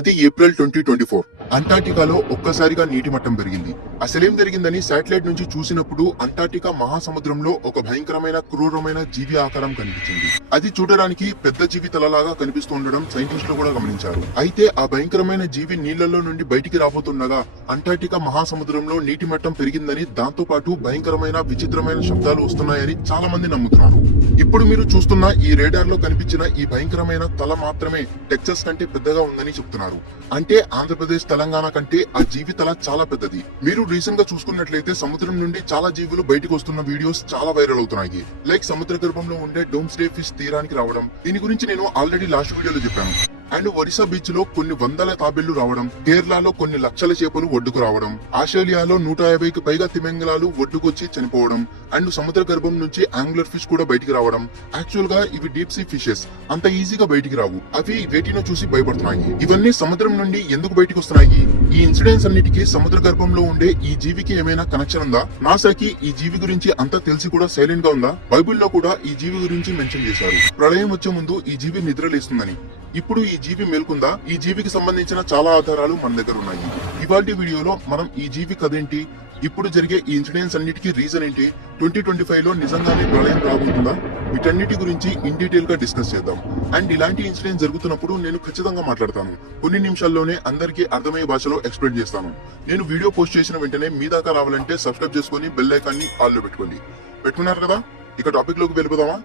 అది ఏప్రిల్ 2024. అంటార్టికాలో ఒక్కసారిగా నీటి మట్టం పెరిగింది. అసలేం జరిగిందని శాటిలైట్ నుంచి చూసినప్పుడు అంటార్టికా మహాసముద్రంలో ఒక భయంకరమైన క్రూరమైన జీవి ఆకారం కనిపించింది. అది చూడడానికి పెద్ద జీవి తలలాగా కనిపిస్తూ ఉండడం సైంటిస్టులు కూడా గమనించారు. అయితే ఆ భయంకరమైన జీవి నీళ్లలో నుండి బయటికి రాబోతుండగా అంటార్టికా మహాసముద్రంలో నీటి మట్టం పెరిగిందని, దాంతో పాటు భయంకరమైన విచిత్రమైన శబ్దాలు వస్తున్నాయని చాలా మంది నమ్ముతున్నారు. ఇప్పుడు మీరు చూస్తున్న ఈ రేడార్ లో కనిపించిన ఈ భయంకరమైన తల మాత్రమే టెక్సస్ కంటే పెద్దగా ఉందని చెప్తున్నారు. అంటే ఆంధ్రప్రదేశ్, తెలంగాణ కంటే ఆ జీవి తల చాలా పెద్దది. మీరు రీసెంట్ గా చూసుకున్నట్లయితే సముద్రం నుండి చాలా జీవులు బయటకు వస్తున్న వీడియోస్ చాలా వైరల్ అవుతున్నాయి. లైక్ సముద్ర గర్భంలో ఉండే డోమ్స్డే ఫిష్ తీరానికి రావడం. దీని గురించి నేను ఆల్రెడీ లాస్ట్ వీడియోలో చెప్పాను. అండ్ ఒరిస్సా బీచ్ లో కొన్ని వందల తాబేళ్లు రావడం, కేరళలో కొన్ని లక్షల చేపలు ఒడ్డుకు రావడం, ఆస్ట్రేలియాలో 150కి పైగా తిమింగలాలు ఒడ్డుకొచ్చి చనిపోవడం, అండ్ సముద్ర గర్భం నుంచి యాంగులర్ ఫిష్ కూడా బయటికి రావడం. యాక్చువల్ గా ఇవి డీప్ సీ ఫిషెస్, అంత ఈజీగా బయటికి రావు. అవి వేటినో చూసి భయపడుతున్నాయి. ఇవన్నీ సముద్రం నుండి ఎందుకు బయటికి వస్తున్నాయి? ఈ ఇన్సిడెంట్స్ అన్నిటికీ సముద్ర గర్భంలో ఉండే ఈ జీవికి ఏమైనా కనెక్షన్ ఉందా? నాసాకి ఈ జీవి గురించి అంతా తెలిసి కూడా సైలెంట్ గా ఉందా? బైబిల్లో కూడా ఈ జీవి గురించి మెన్షన్ చేశారు. ప్రళయం వచ్చే ముందు ఈ జీవి నిద్రలేస్తుందని. ఇప్పుడు ఈ జీవి మేల్కొందా? ఈ జీవికి సంబంధించిన చాలా ఆధారాలు మన దగ్గర ఉన్నాయి. ఇవాల్టి వీడియోలో మనం ఈ జీవి కథేంటి, ఇప్పుడు జరిగే ఈ ఇన్సిడెంట్స్ అన్నిటికీ రీజన్ ఏంటి, 2025 లో నిజంగానే ప్రళయం రాబోతుందా, వీటన్నిటి గురించి ఇన్ డీటెయిల్ గా డిస్కస్ చేద్దాం. అండ్ ఇలాంటి ఇన్సిడెంట్స్ జరుగుతున్నప్పుడు నేను ఖచ్చితంగా మాట్లాడతాను. కొన్ని నిమిషాల్లోనే అందరికీ అర్థమయ్యే భాషలో ఎక్స్ప్లెయిన్ చేస్తాను. నేను వీడియో పోస్ట్ చేసిన వెంటనే మీ దాకా రావాలంటే సబ్స్క్రైబ్ చేసుకుని బెల్ ఐకాన్ ని ఆల్ లో పెట్టుకున్నారు కదా? ఇక టాపిక్ లోకి వెళ్ళిపోదామా?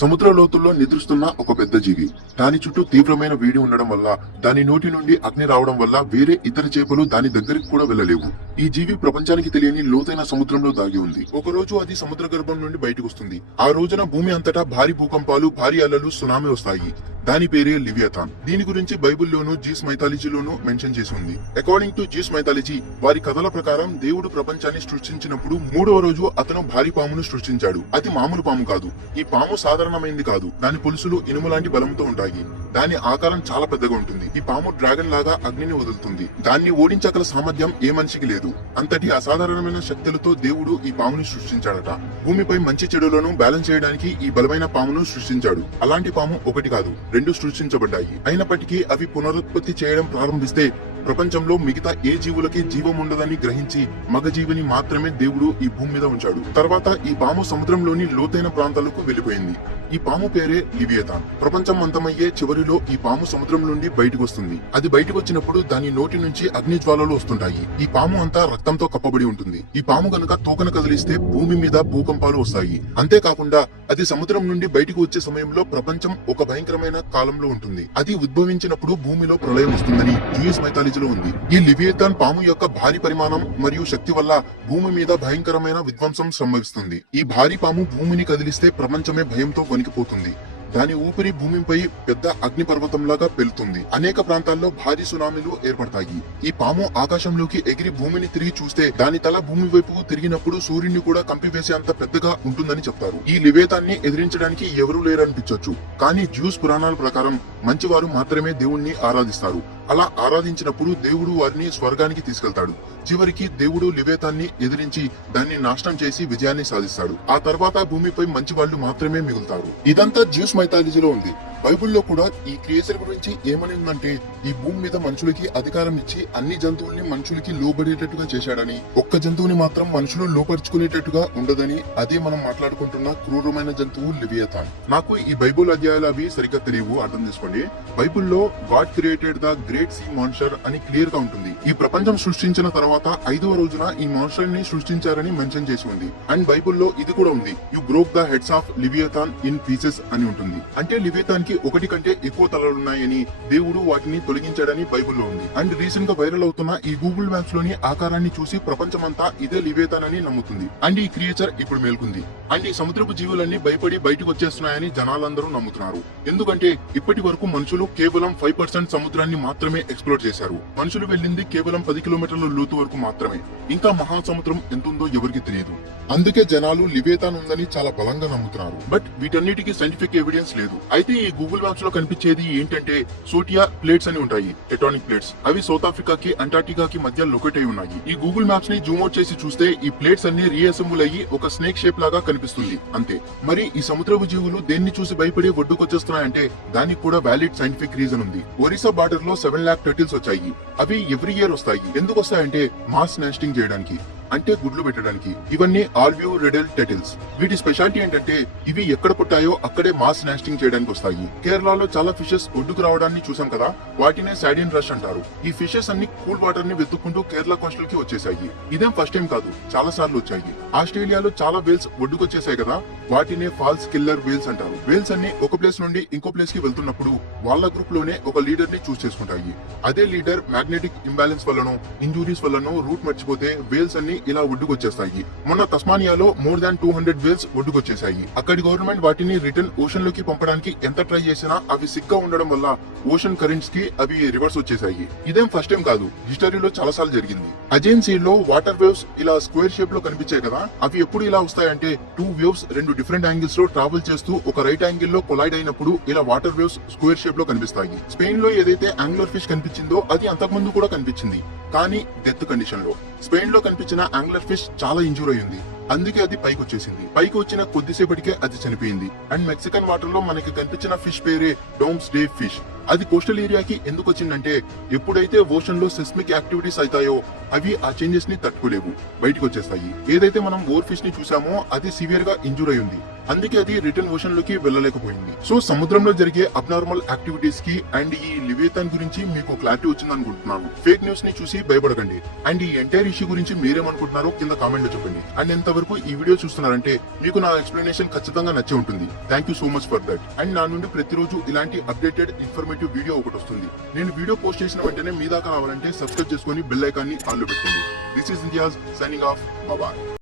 సముద్ర లోతుల్లో నిద్రిస్తున్న ఒక పెద్ద జీవి. దాని చుట్టూ తీవ్రమైన వేడి ఉండడం వల్ల, దాని నోటి నుండి అగ్ని రావడం వల్ల వేరే ఇతర చేపలు దాని దగ్గరికి కూడా వెళ్లలేవు. ఈ జీవి ప్రపంచానికి తెలియని లోతైన సముద్రంలో దాగి ఉంది. ఒక రోజు అది సముద్ర గర్భం నుండి బయటకు వస్తుంది. ఆ రోజున భూమి అంతటా భారీ భూకంపాలు, భారీ అలలు, సునామీ వస్తాయి. దాని పేరే లివియథాన్. దీని గురించి బైబిల్లోనూ జీస్ మైథాలజీలోనూ మెన్షన్ చేసి ఉంది. అకార్డింగ్ టు జీస్ మైథాలజీ, వారి కథల ప్రకారం దేవుడు ప్రపంచాన్ని సృష్టించినప్పుడు 3వ రోజు అతను భారీ పామును సృష్టించాడు. అది మామూలు పాము కాదు. ఈ పాము సాధారణమైంది కాదు. దాని పులుసులు ఇనుము లాంటి బలంతో ఉంటాయి. దాని ఆకారం చాలా పెద్దగా ఉంటుంది. ఈ పాము డ్రాగన్ లాగా అగ్నిని వదులుతుంది. దాన్ని ఓడించగల సామర్థ్యం ఏ మనిషికి లేదు. అంతటి అసాధారణమైన శక్తులతో దేవుడు ఈ పాముని సృష్టించాడట. భూమిపై మంచి చెడులను బ్యాలెన్స్ చేయడానికి ఈ బలమైన పామును సృష్టించాడు. అలాంటి పాము ఒకటి కాదు, 2 సృష్టించబడ్డాయి. అయినప్పటికీ అవి పునరుత్పత్తి చేయడం ప్రారంభిస్తే ప్రపంచంలో మిగతా ఏ జీవులకి జీవం ఉండదని గ్రహించి మగజీవిని మాత్రమే దేవుడు ఈ భూమి మీద ఉంచాడు. తర్వాత ఈ పాము సముద్రంలోని లోతైన ప్రాంతాలకు వెళ్లిపోయింది. ఈ పాము పేరే లివియథాన్. ప్రపంచం అంతమయ్యే చివరిలో ఈ పాము సముద్రం నుండి బయటకు వస్తుంది. అది బయటకు వచ్చినప్పుడు దాని నోటి నుంచి అగ్ని జ్వాలలు వస్తుంటాయి. ఈ పాము అంతా రక్తంతో కప్పబడి ఉంటుంది. ఈ పాము గనుక తోకను కదిలిస్తే భూమి మీద భూకంపాలు వస్తాయి. అంతేకాకుండా అది సముద్రం నుండి బయటకు వచ్చే సమయంలో ప్రపంచం ఒక భయంకరమైన కాలంలో ఉంటుంది. అది ఉద్భవించినప్పుడు భూమిలో ప్రళయం వస్తుందని యూఎస్ మైథాలజీలో ఉంది. ఈ లివియథాన్ పాము యొక్క భారీ పరిమాణం మరియు శక్తి వల్ల భూమి మీద భయంకరమైన విధ్వంసం సంభవిస్తుంది. ఈ భారీ పాము భూమిని కదిలిస్తే ప్రపంచమే భయంతో వణికిపోతుంది. దాని ఊపిరి భూమిపై పెద్ద అగ్ని పర్వతంలాగా పెళ్తుంది. అనేక ప్రాంతాల్లో భారీ సునామీలు ఏర్పడతాయి. ఈ పాము ఆకాశంలోకి ఎగిరి భూమిని తిరిగి చూస్తే దాని తల భూమి వైపుకు తిరిగినప్పుడు సూర్యుని కూడా కంపివేసే అంత పెద్దగా ఉంటుందని చెప్తారు. ఈ లివేతాన్ని ఎదిరించడానికి ఎవరూ లేరనిపించొచ్చు, కానీ జ్యూస్ పురాణాల ప్రకారం మంచివారు మాత్రమే దేవుణ్ణి ఆరాధిస్తారు. అలా ఆరాధించినప్పుడు దేవుడు వారిని స్వర్గానికి తీసుకెళ్తాడు. చివరికి దేవుడు లివేతాన్ని ఎదిరించి దాన్ని నాశనం చేసి విజయాన్ని సాధిస్తాడు. ఆ తర్వాత భూమిపై మంచి వాళ్ళు మాత్రమే మిగులుతారు. ఇదంతా జ్యూస్ మైథాలజీలో ఉంది. బైబిల్లో కూడా ఈ క్రియేచర్ గురించి ఏమనిందంటే, ఈ భూమి మీద మనుషులకి అధికారం ఇచ్చి అన్ని జంతువుల్ని మనుషులకి లోబడేటట్టుగా చేశాడని, ఒక్క జంతువుని మాత్రం మనుషులు లోపరుచుకునేటట్టుగా ఉండదని. అదే మనం మాట్లాడుకుంటున్న క్రూరమైన జంతువు లివియథాన్. నాకు ఈ బైబిల్ అధ్యాయాలు అవి సరిగ్గా తెలియవు, అర్థం చేసుకోండి. బైబిల్లో God created the great see monster అని క్లియర్ గా ఉంటుంది. ఈ ప్రపంచం సృష్టించిన తర్వాత 5వ రోజున ఈ మాన్స్టర్ ని సృష్టించారని మెన్షన్ చేసి ఉంది. అండ్ బైబిల్లో ఇది కూడా ఉంది, you broke the heads of Leviathan in pieces అని ఉంటుంది. అంటే లివియథాన్ ఒకటి కంటే ఎక్కువ తలలున్నాయని, దేవుడు వాటిని తొలగించాడని బైబిల్లో ఉంది. అండ్ రీసెంట్ గా వైరల్ అవుతున్న ఈ గూగుల్ మ్యాప్స్ లోని ఆకారాన్ని చూసి ప్రపంచమంతా ఇదే లివేతాన్ అని నమ్ముతుంది. అండ్ ఈ క్రియేచర్ ఇప్పుడు మేల్కొంది. అండ్ ఈ సముద్రపు జీవులన్నీ భయపడి బయటకు వచ్చేస్తున్నాయని జనాలందరూ నమ్ముతున్నారు. ఎందుకంటే ఇప్పటి వరకు మనుషులు కేవలం 5% సముద్రాన్ని మాత్రమే ఎక్స్ప్లోర్ చేశారు. మనుషులు వెళ్ళింది కేవలం 10 కిలోమీటర్ల లోతు వరకు మాత్రమే. ఇంకా మహాసముద్రం ఎంతుందో ఎవరికి తెలియదు. అందుకే జనాలు లివేతాన్ ఉందని చాలా బలంగా నమ్ముతున్నారు. బట్ వీటన్నిటికీ సైంటిఫిక్ ఎవిడెన్స్ లేదు. అయితే ఈ గూగుల్ మ్యాప్స్ లో కనిపించేది ఏంటంటే సోటియా ప్లేట్స్ అని ఉంటాయి, టెక్టానిక్ ప్లేట్స్. అవి సౌత్ ఆఫ్రికాకి అంటార్టికాకి మధ్య లొకేట్ అయి ఉన్నాయి. ఈ గూగుల్ మ్యాప్స్ ని జూమ్ అవుట్ చేసి చూస్తే ఈ ప్లేట్స్ అన్ని రీఅసెంబుల్ అయ్యి ఒక స్నేక్ షేప్ లాగా కనిపిస్తుంది అంతే. మరి ఈ సముద్రపు జీవులు దేన్ని చూసి భయపడి ఒడ్డుకొచ్చేస్తున్నాయంటే దానికి కూడా వ్యాలిడ్ సైంటిఫిక్ రీజన్ ఉంది. ఒరిస్సా బార్డర్ లో 7 lakh టర్టిల్స్ వచ్చాయి. అవి ఎవ్రీ ఇయర్ వస్తాయి. ఎందుకు వస్తాయంటే మాస్ నెస్టింగ్ చేయడానికి, అంటే గుడ్లు పెట్టడానికి. ఇవన్నీ ఆల్వ్యూ రెడెల్ టెటిల్స్. వీటి స్పెషాలిటీ ఏంటంటే ఇవి ఎక్కడ పుట్టాయో అక్కడే మాస్ నెస్టింగ్ చేయడానికి వస్తాయి. కేరళలో చాలా ఫిషెస్ ఒడ్డుకు రావడాన్ని చూసాం కదా, వాటినే సాడిన్ రష్ అంటారు. ఈ ఫిషెస్ అన్ని కూల్ వాటర్ ని వెతుక్కుంటూ కేరళ కోస్టల్ కి వచ్చేసాయి. ఇదేం ఫస్ట్ టైం కాదు, చాలా సార్లు వచ్చాయి. ఆస్ట్రేలియాలో చాలా వేల్స్ ఒడ్డుకొచ్చేసాయి కదా, వాటినే ఫాల్స్ కిల్లర్ వేల్స్ అంటారు. వేల్స్ అన్ని ఒక ప్లేస్ నుండి ఇంకో ప్లేస్ కి వెళ్తున్నప్పుడు వాళ్ళ గ్రూప్ లోనే ఒక లీడర్ ని చూస్ చేసుకుంటాయి. అదే లీడర్ మ్యాగ్నెటిక్ ఇంబ్యాలెన్స్ వల్లనో ఇంజురీస్ వల్లనో రూట్ మర్చిపోతే వేల్స్ అన్ని ఇలా ఒడ్డుకొచ్చేస్తాయి. మొన్న తస్మానియాలో మోర్ దాన్ 200 వేల్స్ ఒడ్డుకొచ్చేసాయి. అక్కడి గవర్నమెంట్ వాటిని రిటర్న్ ఓషన్ లోకి పంపడానికి ఎంత ట్రై చేసినా అవి సిగ్గా ఉండడం వల్ల ఓషన్ కరెంట్స్ కి అవి రివర్స్ వచ్చేసాయి. ఇదేం ఫస్ట్ టైం కాదు, హిస్టరీలో చాలా సార్లు జరిగింది. అజైన్ సీ లో వాటర్ వేవ్స్ ఇలా స్క్వేర్ షేప్ లో కనిపించాయి కదా, అవి ఎప్పుడు ఇలా వస్తాయంటే 2 వేవ్స్ 2 డిఫరెంట్ యాంగిల్స్ లో ట్రావెల్ చేస్తూ ఒక రైట్ యాంగిల్ లో కొలైడ్ అయినప్పుడు ఇలా వాటర్ వేవ్స్ స్క్వేర్ షేప్ లో కనిపిస్తాయి. స్పెయిన్ లో ఏదైతే యాంగులర్ ఫిష్ కనిపించిందో అది అంతకుముందు కూడా కనిపించింది, కానీ డెత్ కండిషన్ లో. స్పెయిన్ లో కనిపించిన యాంగులర్ ఫిష్ చాలా ఇంజూర్ అయింది, అందుకే అది పైకి వచ్చేసింది. పైకి వచ్చిన కొద్దిసేపటికే అది చనిపోయింది. అండ్ మెక్సికన్ వాటర్ లో మనకి కనిపించిన ఫిష్ పేరే డోమ్స్ డే ఫిష్. అది కోస్టల్ ఏరియాకి ఎందుకు వచ్చిందంటే ఎప్పుడైతే ఓషన్ లో సెస్మిక్ యాక్టివిటీస్ అవుతాయో అవి ఆ చేంజెస్ ని తట్టుకోలేవు, బయటకు వచ్చేస్తాయి. ఏదైతే మనం ఓర్ ఫిష్ ని చూసామో అది సివియర్ గా ఇంజూర్ అయి ఉంది, అందుకే అది రిటర్న్ ఓషన్ లోకి వెళ్ళలేకపోయింది. సో సముద్రంలో జరిగే అబ్నార్మల్ యాక్టివిటీస్ కి అండ్ ఈ లివియథాన్ గురించి మీకు క్లారిటీ వచ్చింది అనుకుంటున్నాను. ఫేక్ న్యూస్ ని చూసి భయపడకండి. అండ్ ఈ ఎంటైర్ ఇష్యూ గురించి మీరేమనుకుంటున్నారో కింద కామెంట్ లో చెప్పండి. అండ్ ఎంతవరకు ఈ వీడియో చూస్తున్నారంటే మీకు నా ఎక్స్ప్లెనేషన్ ఖచ్చితంగా నచ్చే ఉంటుంది. Thank you so much for that. And నా నుండి ప్రతిరోజు ఇలాంటి అప్డేటెడ్ ఇన్ఫర్మేటివ్ వీడియో ఒకటి వస్తుంది. నేను వీడియో పోస్ట్ చేసిన వెంటనే మీ దాకా రావాలంటే సబ్స్క్రైబ్ చేసుకొని బెల్ ఐకాన్ ని ఆన్ లో పెట్టుకోండి. This is India's signing off. Bye.